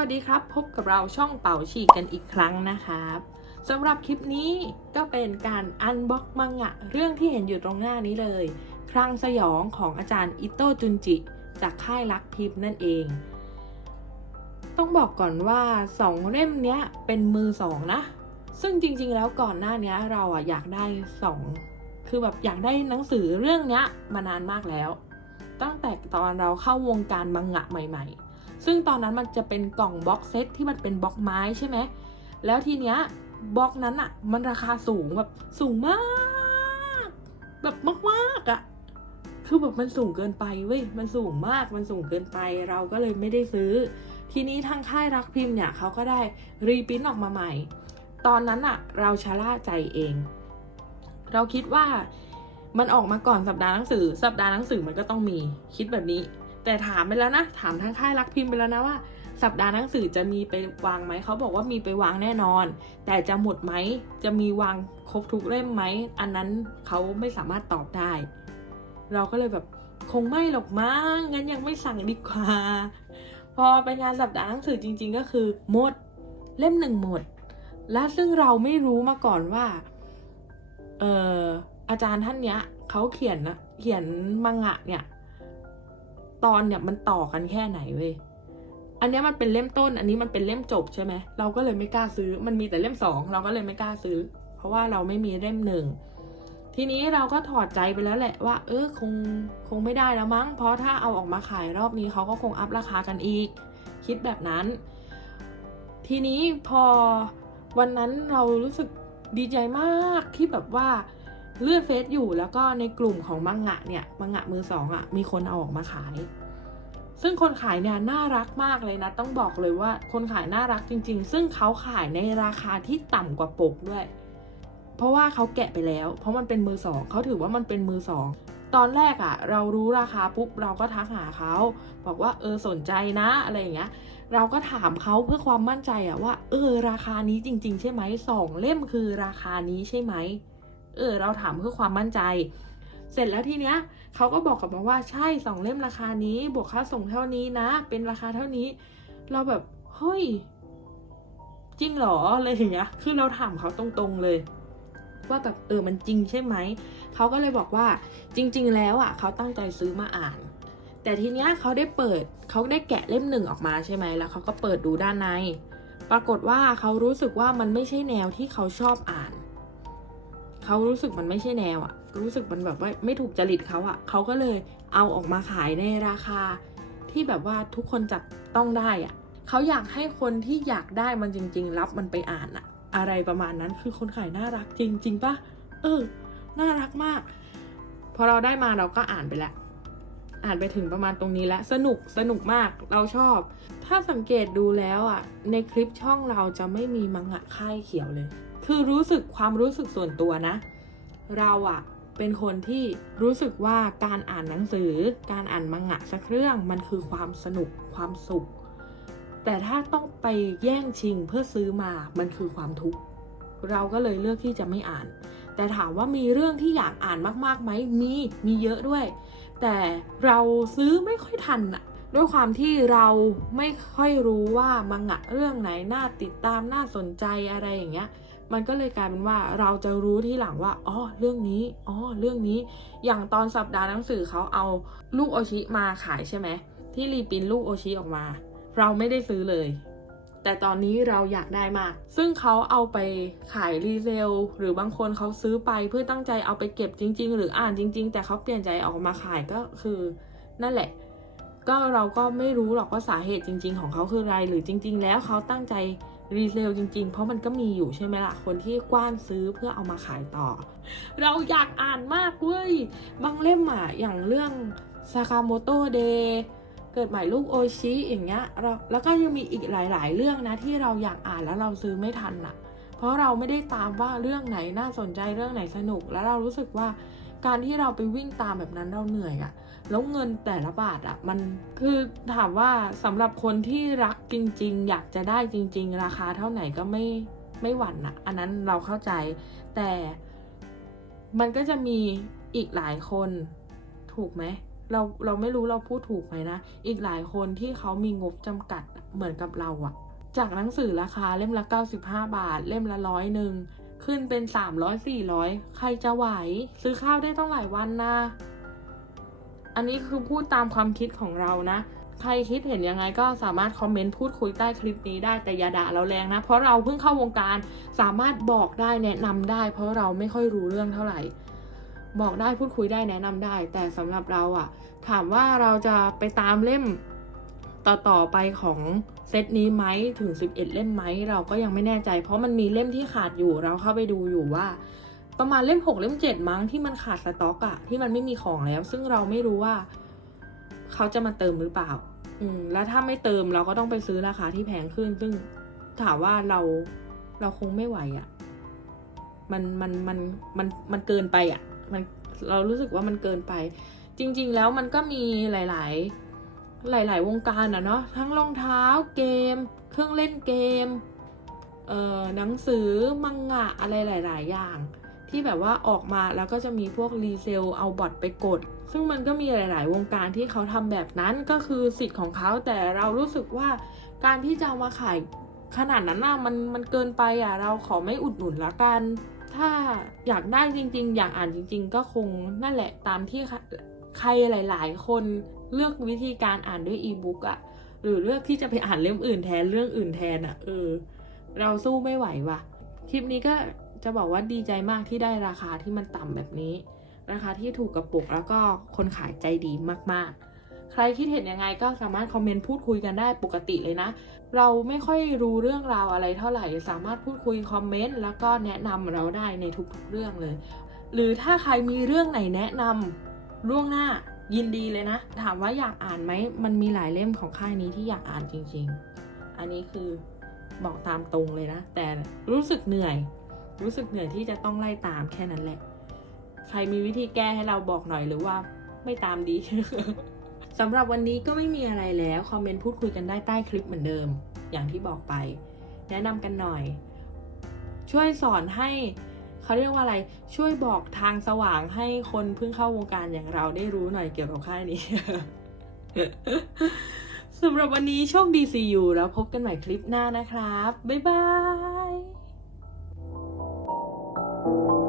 วัสดีครับ พบกับเราช่องเป่าฉีกกันอีกครั้งนะครับสำหรับคลิปนี้ก็เป็นการอันบ็อกมังงะเรื่องที่เห็นอยู่ตรงหน้านี้เลย ครั้งสยองของอาจารย์อิโตะจุนจิ จากค่ายรักพิมพ์นั่นเอง ต้องบอกก่อนว่าสองเล่มนี้เป็นมือสองนะ ซึ่งจริงๆแล้วก่อนหน้านี้เราอะอยากได้สองคือแบบอยากได้หนังสือเรื่องนี้มานานมากแล้ว ตั้งแต่ตอนเราเข้าวงการมังงะใหม่ ๆ ซึ่งตอนนั้นมันจะเป็นกล่องบ็อกเซตที่มันเป็นบล็อกไม้ใช่ไหม แล้วทีเนี้ยบล็อกนั้นอะมันราคาสูงแบบสูงมาก แบบมากๆอะคือแบบมันสูงเกินไปเว้ย มันสูงมาก มันสูงเกินไป เราก็เลยไม่ได้ซื้อ ทีนี้ทางค่ายรักพิมพ์เนี่ยเขาก็ได้รีพิมพ์ออกมาใหม่ ตอนนั้นอะเราชะล่าใจเอง เราคิดว่ามันออกมาก่อนสัปดาห์หนังสือ สัปดาห์หนังสือมันก็ต้องมี คิดแบบนี้ แต่ถามไปแล้วนะ ถามทางค่ายรักพิมพ์ไปแล้วนะว่า สัปดาห์หนังสือจะมีไปวางไหมเขาบอกว่ามีไปวางแน่นอน แต่จะหมดไหมจะมีวางครบทุกเล่มไหมอันนั้นเขาไม่สามารถตอบได้ เราก็เลยแบบคงไม่หรอกมั้งงั้นยังไม่สั่งดีกว่า พอไปงานสัปดาห์หนังสือจริง ๆ ก็คือหมดเล่มหนึ่งหมด และซึ่งเราไม่รู้มาก่อนว่าเอออาจารย์ท่านเนี้ยเขาเขียนนะเขียนมังงะเนี่ย ตอนเนี่ยมันต่อกันแค่ไหนเว้ย อันนี้มันเป็นเล่มต้น อันนี้มันเป็นเล่มจบใช่ไหม เราก็เลยไม่กล้าซื้อ มันมีแต่เล่มสองเราก็เลยไม่กล้าซื้อ เพราะว่าเราไม่มีเล่มหนึ่ง ทีนี้เราก็ถอดใจไปแล้วแหละว่า เออคงคงไม่ได้แล้วมั้ง เพราะถ้าเอาออกมาขายรอบนี้เขาก็คงอัพราคากันอีก คิดแบบนั้น ทีนี้พอวันนั้นเรารู้สึกดีใจมากที่แบบว่า เลื่อนเฟซอยู่แล้วก็ในกลุ่มของมังงะเนี่ยมังงะมือสองอะ่ะมีคนเอาออกมาขาย ซึ่งคนขายเนี่ยน่ารักมากเลยนะ ต้องบอกเลยว่าคนขายน่ารักจริง ๆ ซึ่งเขาขายในราคาที่ต่ำกว่าปกด้วย เพราะว่าเขาแกะไปแล้ว เพราะมันเป็นมือสองเขาถือว่ามันเป็นมือสองตอนแรกอะ่ะ เรารู้ราคาปุ๊บเราก็ทักหาเขาบอกว่าเออสนใจนะอะไรอย่างเงี้ยเราก็ถามเขาเพื่อความมั่นใจอะว่า เออ ราคานี้จริง ๆ ใช่ไหมสองเล่มคือราคานี้ใช่ไหม เออ เราถามเพื่อความมั่นใจ เสร็จแล้วทีเนี้ยเขาก็บอกกับเราว่าใช่สองเล่มราคานี้ บวกค่าส่งเท่านี้นะ เป็นราคาเท่านี้ เราแบบเฮ้ยจริงเหรออะไรอย่างเงี้ย คือเราถามเขาตรงๆเลย ว่าแบบเออมันจริงใช่ไหม เขาก็เลยบอกว่าจริง ๆ แล้วอะเขาตั้งใจซื้อมาอ่าน แต่ทีเนี้ยเขาได้เปิดเขาได้แกะเล่มหนึ่งออกมาใช่ไหมแล้วเขาก็เปิดดูด้านใน ปรากฏว่าเขารู้สึกว่ามันไม่ใช่แนวที่เขาชอบอ่าน เขารู้สึกมันไม่ใช่แนวอะรู้สึกมันแบบว่าไม่ถูกจริตเขาอะเขาก็เลยเอาออกมาขายในราคา ที่แบบว่าทุกคนจับต้องได้อะเขาอยากให้คนที่อยากได้มันจริง ๆ รับมันไปอ่านอะอะไรประมาณนั้นคือคนขายน่ารักจริงจริงปะเออ น่ารักมาก พอเราได้มาเราก็อ่านไปแล้วอ่านไปถึงประมาณตรงนี้แล้วสนุกสนุกมากเราชอบ ถ้าสังเกตดูแล้วอะ ในคลิปช่องเราจะไม่มีมังงะค่ายเขียวเลย คือรู้สึกความรู้สึกส่วนตัวนะ เราอะเป็นคนที่รู้สึกว่าการอ่านหนังสือ การอ่านมังงะสักเรื่องมันคือความสนุกความสุข แต่ถ้าต้องไปแย่งชิงเพื่อซื้อมามันคือความทุกข์เราก็เลยเลือกที่จะไม่อ่าน แต่ถามว่ามีเรื่องที่อยากอ่านมากๆไหมมีมีเยอะด้วย แต่เราซื้อไม่ค่อยทันอะด้วยความที่เราไม่ค่อยรู้ว่ามังงะเรื่องไหนน่าติดตามน่าสนใจอะไรอย่างเงี้ย มันก็เลยกลายเป็นว่าเราจะรู้ที่หลังว่าอ๋อเรื่องนี้อ๋อเรื่องนี้ อย่างตอนสัปดาห์หนังสือเขาเอาลูกโอชิมาขายใช่ไหมที่รีปินท์ลูกโอชิออกมา เราไม่ได้ซื้อเลย แต่ตอนนี้เราอยากได้มาก ซึ่งเขาเอาไปขายรีเซลหรือบางคนเขาซื้อไปเพื่อตั้งใจเอาไปเก็บจริง ๆ หรืออ่านจริง ๆ แต่เขาเปลี่ยนใจออกมาขายก็คือ นั่นแหละ ก็เราก็ไม่รู้หรอกว่าสาเหตุจริง ๆ ของเขาคืออะไร หรือจริง ๆ แล้วเขาตั้งใจ รีเซลจริง ๆ เพราะมันก็มีอยู่ใช่ไหมล่ะ คนที่กว้านซื้อเพื่อเอามาขายต่อ เราอยากอ่านมากเว้ย บางเล่มอะอย่างเรื่องซากาโมโตเดเกิดใหม่ลูกโอชิอย่างเงี้ยเราแล้วก็ยังมีอีกหลาย ๆ เรื่องนะที่เราอยากอ่านแล้วเราซื้อไม่ทันอะเพราะเราไม่ได้ตามว่าเรื่องไหนน่าสนใจเรื่องไหนสนุก แล้วเรารู้สึกว่า การที่เราไปวิ่งตามแบบนั้นเราเหนื่อยอะแล้วเงินแต่ละบาทอะมันคือถามว่าสำหรับคนที่รักจริง ๆ อยากจะได้จริง ๆ ราคาเท่าไหนก็ไม่ไม่หวั่นอะอันนั้นเราเข้าใจ แต่มันก็จะมีอีกหลายคนถูกไหมเราเราไม่รู้เราพูดถูกไหมนะ อีกหลายคนที่เขามีงบจำกัดเหมือนกับเราอะจากหนังสือราคาเล่มละ 95 บาท เล่มละร้อยหนึ่ง ขึ้นเป็น300 400ใครจะไหว ซื้อข้าวได้ต้องหลายวันนะอันนี้คือพูดตามความคิดของเรานะ ใครคิดเห็นยังไงก็สามารถคอมเมนต์พูดคุยใต้คลิปนี้ได้แต่อย่าด่าเราแรงนะ เพราะเราเพิ่งเข้าวงการสามารถบอกได้แนะนำได้ เพราะเราไม่ค่อยรู้เรื่องเท่าไหร่ บอกได้พูดคุยได้แนะนำได้ แต่สำหรับเราอะถามว่าเราจะไปตามเล่ม ต่อๆไปของเซตนี้ไหมถึง 11 เล่มไหมเราก็ยังไม่แน่ใจ เพราะมันมีเล่มที่ขาดอยู่เราเข้าไปดูอยู่ว่า ประมาณเล่ม 6 เล่ม 7 มั้งที่มันขาดสต็อกอะที่มันไม่มีของแล้ว ซึ่งเราไม่รู้ว่า เขาจะมาเติมหรือเปล่า อืม แล้วถ้าไม่เติมเราก็ต้องไปซื้อราคาที่แพงขึ้น ซึ่งถามว่าเราเราคงไม่ไหวอะมันมันมันมันมันเกินไปอะ่ะมันเรารู้สึกว่ามันเกินไป จริง ๆ แล้วมันก็มีหลาย ๆ หลาย ๆ วงการอะเนาะทั้งรองเท้าเกม เครื่องเล่นเกมเอ่อหนังสือมังงะอะไรหลาย ๆ อย่าง ที่แบบว่าออกมาแล้วก็จะมีพวกรีเซลเอาบอทไปกด ซึ่งมันก็มีหลาย ๆ วงการที่เขาทำแบบนั้นก็คือสิทธิ์ของเขาแต่เรารู้สึกว่าการที่จะเอามาขายขนาดนั้นน่ะมันมันเกินไปอะเราขอไม่อุดหนุนละกัน ถ้าอยากได้จริง ๆ อยากอ่านจริง ๆ ก็คงนั่นแหละตามที่ใครหลาย ๆ คน เลือกวิธีการอ่านด้วยอีบุ๊กอะหรือเลือกที่จะไปอ่านเล่มอื่นแทนเรื่องอื่นแทนอะเออ เราสู้ไม่ไหวว่ะ คลิปนี้ก็จะบอกว่าดีใจมากที่ได้ราคาที่มันต่ำแบบนี้ ราคาที่ถูกกระปุกแล้วก็คนขายใจดีมากๆใครคิดเห็นยังไงก็สามารถคอมเมนต์พูดคุยกันได้ปกติเลยนะ เราไม่ค่อยรู้เรื่องราวอะไรเท่าไหร่ สามารถพูดคุยคอมเมนต์แล้วก็แนะนำเราได้ในทุกๆเรื่องเลย หรือถ้าใครมีเรื่องไหนแนะนำล่วงหน้า ยินดีเลยนะ ถามว่าอยากอ่านไหม มันมีหลายเล่มของค่ายนี้ที่อยากอ่านจริง ๆ อันนี้คือบอกตามตรงเลยนะ แต่รู้สึกเหนื่อย รู้สึกเหนื่อยที่จะต้องไล่ตามแค่นั้นแหละ ใครมีวิธีแก้ให้เราบอกหน่อยหรือว่าไม่ตามดีสำหรับวันนี้ก็ไม่มีอะไรแล้ว คอมเมนต์พูดคุยกันได้ใต้คลิปเหมือนเดิม อย่างที่บอกไป แนะนำกันหน่อย ช่วยสอนให้ เขาเรียกว่าอะไรช่วยบอกทางสว่างให้คนเพิ่งเข้าวงการอย่างเราได้รู้หน่อยเกี่ยวกับค่ายนี้สำหรับวันนี้โชคดีซีอยู่แล้วพบกันใหม่คลิปหน้านะครับ บ๊ายบาย